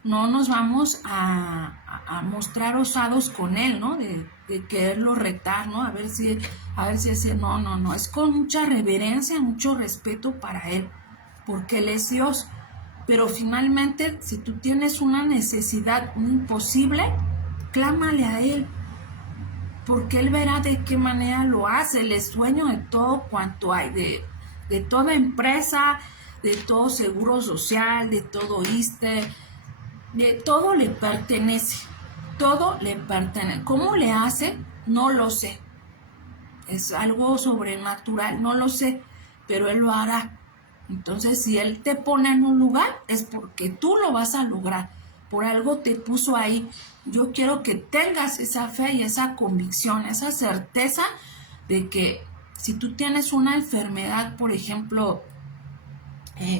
No nos vamos a mostrar osados con Él, ¿no? De quererlo retar, ¿no? A ver si ese, no. Es con mucha reverencia, mucho respeto para Él, porque Él es Dios. Pero finalmente, si tú tienes una necesidad, un imposible, clámale a Él, porque Él verá de qué manera lo hace. Él es dueño de todo cuanto hay, de toda empresa, de todo seguro social, de todo ISSSTE, de todo le pertenece, todo le pertenece. ¿Cómo le hace? No lo sé. Es algo sobrenatural, no lo sé, pero Él lo hará. Entonces, si Él te pone en un lugar, es porque tú lo vas a lograr. Por algo te puso ahí. Yo quiero que tengas esa fe y esa convicción, esa certeza de que si tú tienes una enfermedad, por ejemplo,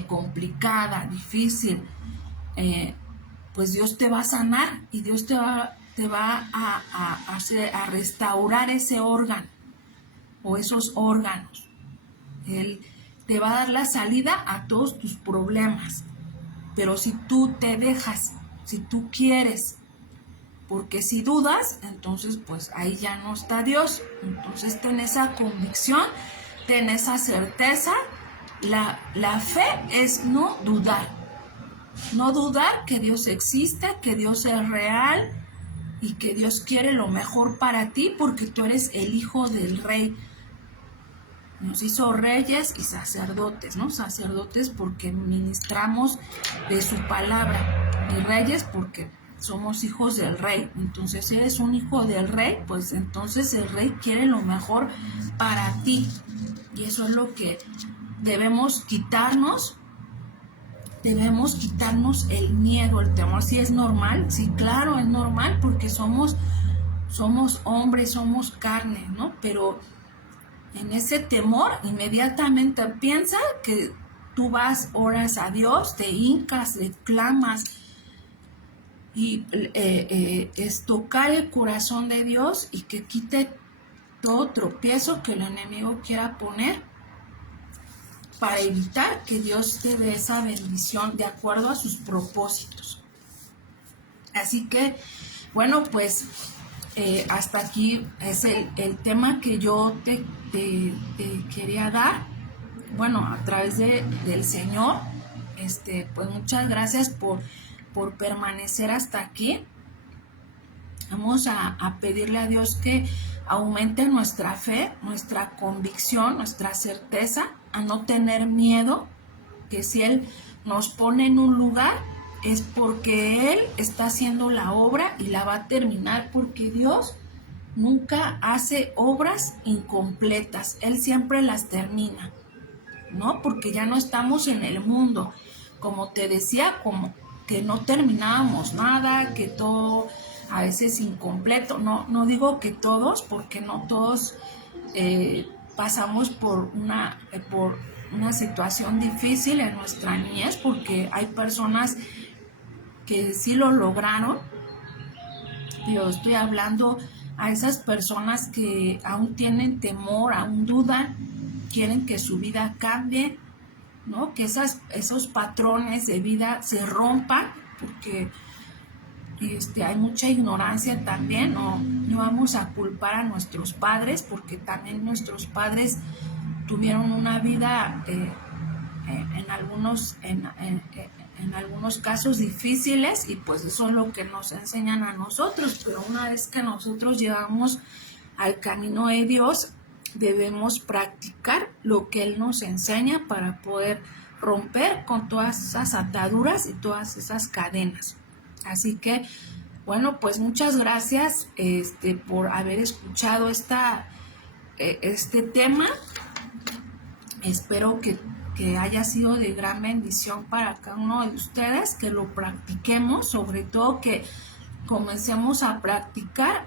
complicada, difícil, pues Dios te va a sanar y Dios te va a restaurar ese órgano o esos órganos. Él te va a dar la salida a todos tus problemas. Pero si tú te dejas, si tú quieres, porque si dudas, entonces pues ahí ya no está Dios. Entonces ten esa convicción, ten esa certeza. La fe es no dudar. No dudar que Dios existe, que Dios es real y que Dios quiere lo mejor para ti, porque tú eres el hijo del rey. Nos hizo reyes y sacerdotes, ¿no? Sacerdotes porque ministramos de su palabra, y reyes porque somos hijos del rey. Entonces, si eres un hijo del rey, pues entonces el rey quiere lo mejor para ti. Y eso es lo que debemos quitarnos. Debemos quitarnos el miedo, el temor. ¿Sí es normal? Sí, claro, es normal, porque somos hombres, somos carne, ¿no? Pero en ese temor, inmediatamente piensa que tú vas, oras a Dios, te hincas, le clamas, y es tocar el corazón de Dios y que quite todo tropiezo que el enemigo quiera poner, para evitar que Dios te dé esa bendición de acuerdo a sus propósitos. Así que, bueno, pues hasta aquí es el tema que yo te quería dar. Bueno, a través del Señor. Pues muchas gracias por permanecer hasta aquí. Vamos a pedirle a Dios que aumente nuestra fe, nuestra convicción, nuestra certeza, a no tener miedo, que si Él nos pone en un lugar es porque Él está haciendo la obra y la va a terminar, porque Dios nunca hace obras incompletas, Él siempre las termina, ¿no? Porque ya no estamos en el mundo, como te decía, como que no terminábamos nada, que todo a veces incompleto. No digo que todos, porque no todos pasamos por una situación difícil en nuestra niñez, porque hay personas que sí lo lograron. Yo estoy hablando a esas personas que aún tienen temor, aún dudan, quieren que su vida cambie, ¿no? Que esos patrones de vida se rompan, porque hay mucha ignorancia también. No vamos a culpar a nuestros padres, porque también nuestros padres tuvieron una vida en en algunos casos difíciles, y pues eso es lo que nos enseñan a nosotros. Pero una vez que nosotros llegamos al camino de Dios, debemos practicar lo que Él nos enseña para poder romper con todas esas ataduras y todas esas cadenas. Así que, bueno, pues muchas gracias por haber escuchado este tema. Espero que haya sido de gran bendición para cada uno de ustedes, que lo practiquemos, sobre todo que comencemos a practicar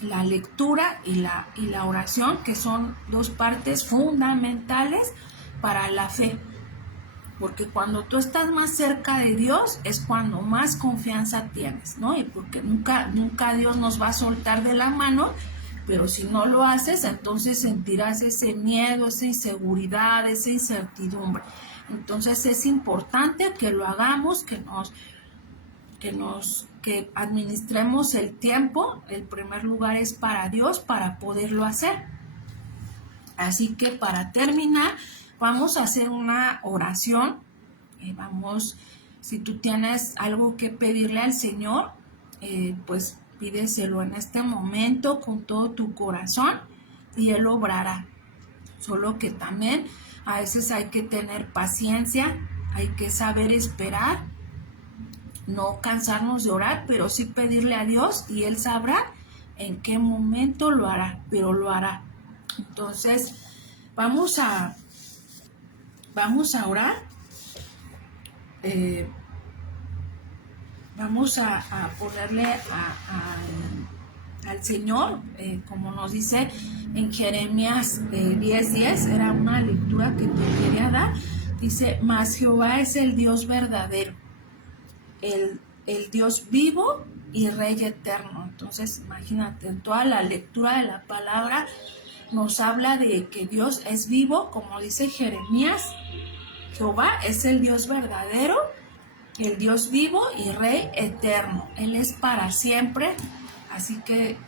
la lectura y la oración, que son dos partes fundamentales para la fe. Porque cuando tú estás más cerca de Dios es cuando más confianza tienes, ¿no? Y porque nunca Dios nos va a soltar de la mano, pero si no lo haces, entonces sentirás ese miedo, esa inseguridad, esa incertidumbre. Entonces es importante que lo hagamos, que administremos el tiempo. El primer lugar es para Dios, para poderlo hacer. Así que para terminar, vamos a hacer una oración. Si tú tienes algo que pedirle al Señor, pues pídeselo en este momento con todo tu corazón y Él obrará. Solo que también a veces hay que tener paciencia, hay que saber esperar, no cansarnos de orar, pero sí pedirle a Dios y Él sabrá en qué momento lo hará, pero lo hará. Entonces, vamos a orar. Vamos a ponerle al Señor, como nos dice en Jeremías 10:10, era una lectura que te quería dar. Dice: mas Jehová es el Dios verdadero, el Dios vivo y Rey eterno. Entonces, imagínate, en toda la lectura de la palabra nos habla de que Dios es vivo, como dice Jeremías. Jehová es el Dios verdadero, el Dios vivo y Rey eterno. Él es para siempre. Así que,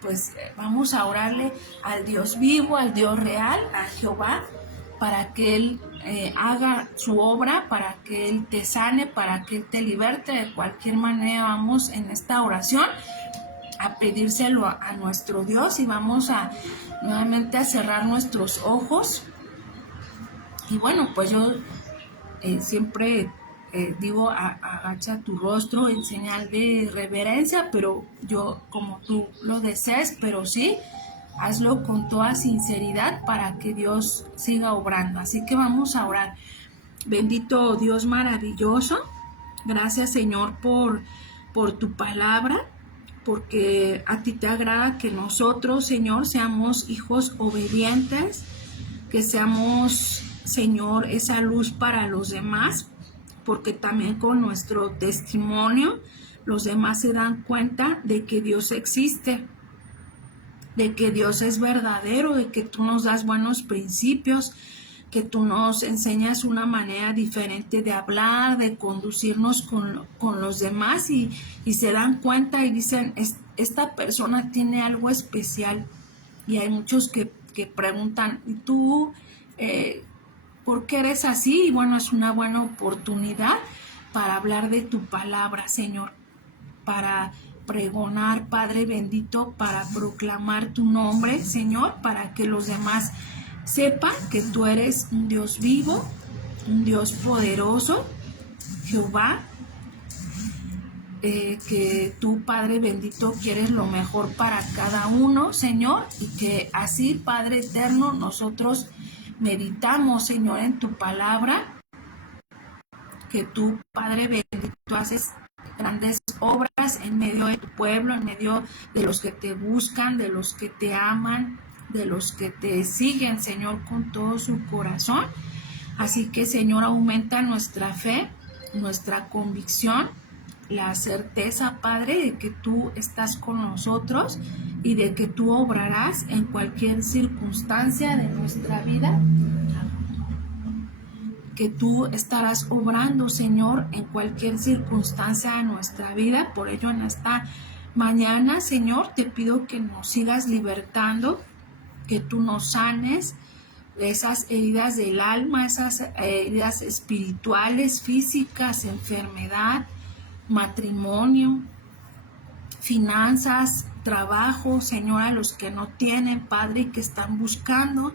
pues, vamos a orarle al Dios vivo, al Dios real, a Jehová, para que Él haga su obra, para que Él te sane, para que Él te liberte. De cualquier manera, vamos en esta oración a pedírselo a nuestro Dios, y vamos nuevamente a cerrar nuestros ojos. Y bueno, pues yo siempre digo, agacha tu rostro en señal de reverencia, pero yo, como tú lo desees, pero sí, hazlo con toda sinceridad para que Dios siga obrando. Así que vamos a orar. Bendito Dios maravilloso, gracias Señor por tu palabra, porque a ti te agrada que nosotros, Señor, seamos hijos obedientes, que seamos, Señor, esa luz para los demás, porque también con nuestro testimonio los demás se dan cuenta de que Dios existe, de que Dios es verdadero, de que tú nos das buenos principios, que tú nos enseñas una manera diferente de hablar, de conducirnos con los demás, y se dan cuenta y dicen: esta persona tiene algo especial. Y hay muchos que preguntan: ¿y tú por qué eres así? Y bueno, es una buena oportunidad para hablar de tu palabra, Señor, para pregonar, Padre bendito, para proclamar tu nombre, Señor, para que los demás sepan que tú eres un Dios vivo, un Dios poderoso, Jehová, que tú, Padre bendito, quieres lo mejor para cada uno, Señor, y que así, Padre eterno, nosotros meditamos, Señor, en tu palabra, que tú, Padre bendito, haces grandes obras en medio de tu pueblo, en medio de los que te buscan, de los que te aman, de los que te siguen, Señor, con todo su corazón. Así que, Señor, aumenta nuestra fe, nuestra convicción, la certeza, Padre, de que tú estás con nosotros y de que tú obrarás en cualquier circunstancia de nuestra vida, que tú estarás obrando, Señor, en cualquier circunstancia de nuestra vida. Por ello, en esta mañana, Señor, te pido que nos sigas libertando, que tú nos sanes, esas heridas del alma, esas heridas espirituales, físicas, enfermedad, matrimonio, finanzas, trabajo, Señor, a los que no tienen, Padre, y que están buscando.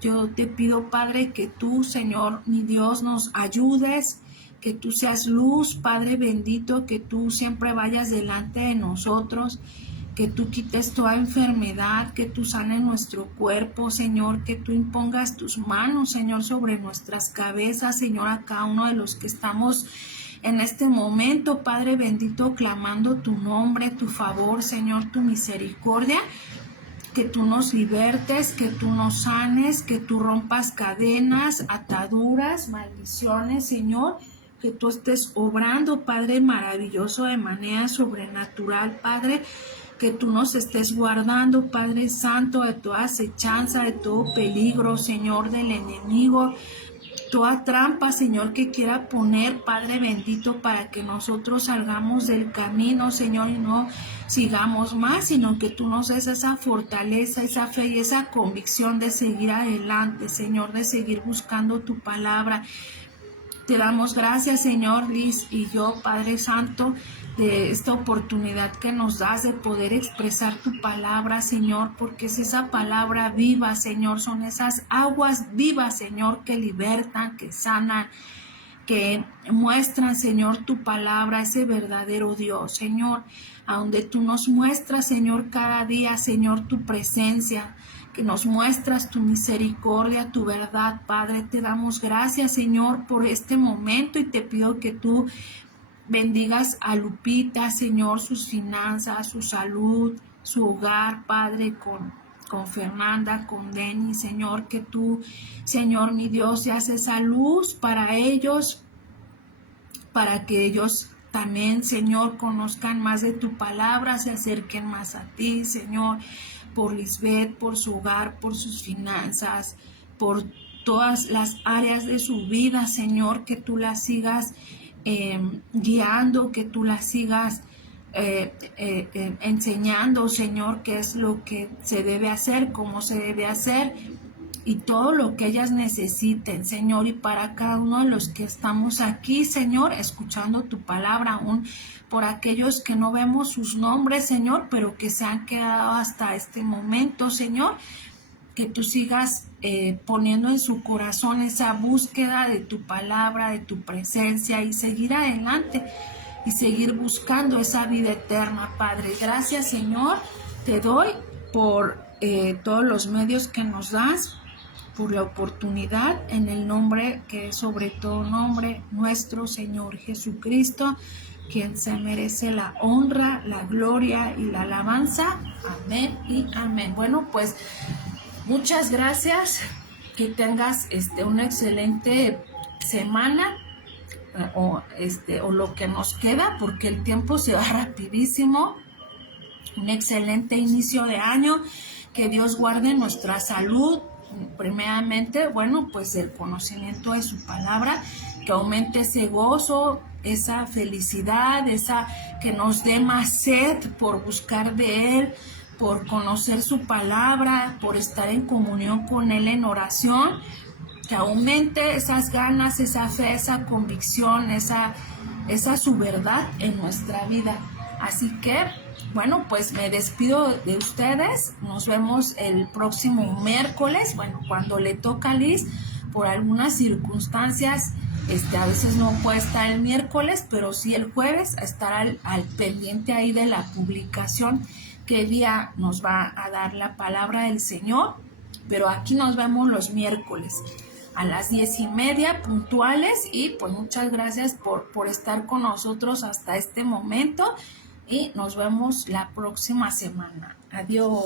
Yo te pido, Padre, que tú, Señor, mi Dios, nos ayudes, que tú seas luz, Padre bendito, que tú siempre vayas delante de nosotros, que tú quites toda enfermedad, que tú sanes nuestro cuerpo, Señor, que tú impongas tus manos, Señor, sobre nuestras cabezas, Señor, a cada uno de los que estamos en este momento, Padre bendito, clamando tu nombre, tu favor, Señor, tu misericordia, que tú nos libertes, que tú nos sanes, que tú rompas cadenas, ataduras, maldiciones, Señor, que tú estés obrando, Padre maravilloso, de manera sobrenatural, Padre, que tú nos estés guardando, Padre Santo, de toda acechanza, de todo peligro, Señor, del enemigo, toda trampa, Señor, que quiera poner, Padre bendito, para que nosotros salgamos del camino, Señor, y no sigamos más, sino que tú nos des esa fortaleza, esa fe y esa convicción de seguir adelante, Señor, de seguir buscando tu palabra. Te damos gracias, Señor, Liz y yo, Padre Santo, de esta oportunidad que nos das de poder expresar tu palabra, Señor, porque es esa palabra viva, Señor, son esas aguas vivas, Señor, que libertan, que sanan, que muestran, Señor, tu palabra, ese verdadero Dios, Señor, a donde tú nos muestras, Señor, cada día, Señor, tu presencia, que nos muestras tu misericordia, tu verdad, Padre. Te damos gracias, Señor, por este momento y te pido que tú bendigas a Lupita, Señor, sus finanzas, su salud, su hogar, Padre, con Fernanda, con Denny, Señor, que tú, Señor, mi Dios, seas esa luz para ellos, para que ellos también, Señor, conozcan más de tu palabra, se acerquen más a ti, Señor, por Lisbeth, por su hogar, por sus finanzas, por todas las áreas de su vida, Señor, que tú las sigas guiando, que tú las sigas enseñando, Señor, qué es lo que se debe hacer, cómo se debe hacer y todo lo que ellas necesiten, Señor, y para cada uno de los que estamos aquí, Señor, escuchando tu palabra, aún por aquellos que no vemos sus nombres, Señor, pero que se han quedado hasta este momento, Señor, que tú sigas poniendo en su corazón esa búsqueda de tu palabra, de tu presencia y seguir adelante y seguir buscando esa vida eterna, Padre. Gracias, Señor, te doy por todos los medios que nos das, por la oportunidad, en el nombre que es sobre todo nombre, nuestro Señor Jesucristo, quien se merece la honra, la gloria y la alabanza. Amén y amén. Bueno, pues muchas gracias, que tengas una excelente semana o lo que nos queda, porque el tiempo se va rapidísimo. Un excelente inicio de año, que Dios guarde nuestra salud, primeramente, bueno, pues el conocimiento de su palabra, que aumente ese gozo, esa felicidad, esa que nos dé más sed por buscar de Él, por conocer su palabra, por estar en comunión con Él en oración, que aumente esas ganas, esa fe, esa convicción, esa su verdad en nuestra vida. Así que, bueno, pues me despido de ustedes. Nos vemos el próximo miércoles, bueno, cuando le toca a Liz, por algunas circunstancias, a veces no puede estar el miércoles, pero sí el jueves, a estar al pendiente ahí de la publicación, qué día nos va a dar la palabra del Señor, pero aquí nos vemos los miércoles a las 10:30 puntuales, y pues muchas gracias por estar con nosotros hasta este momento, y nos vemos la próxima semana. Adiós.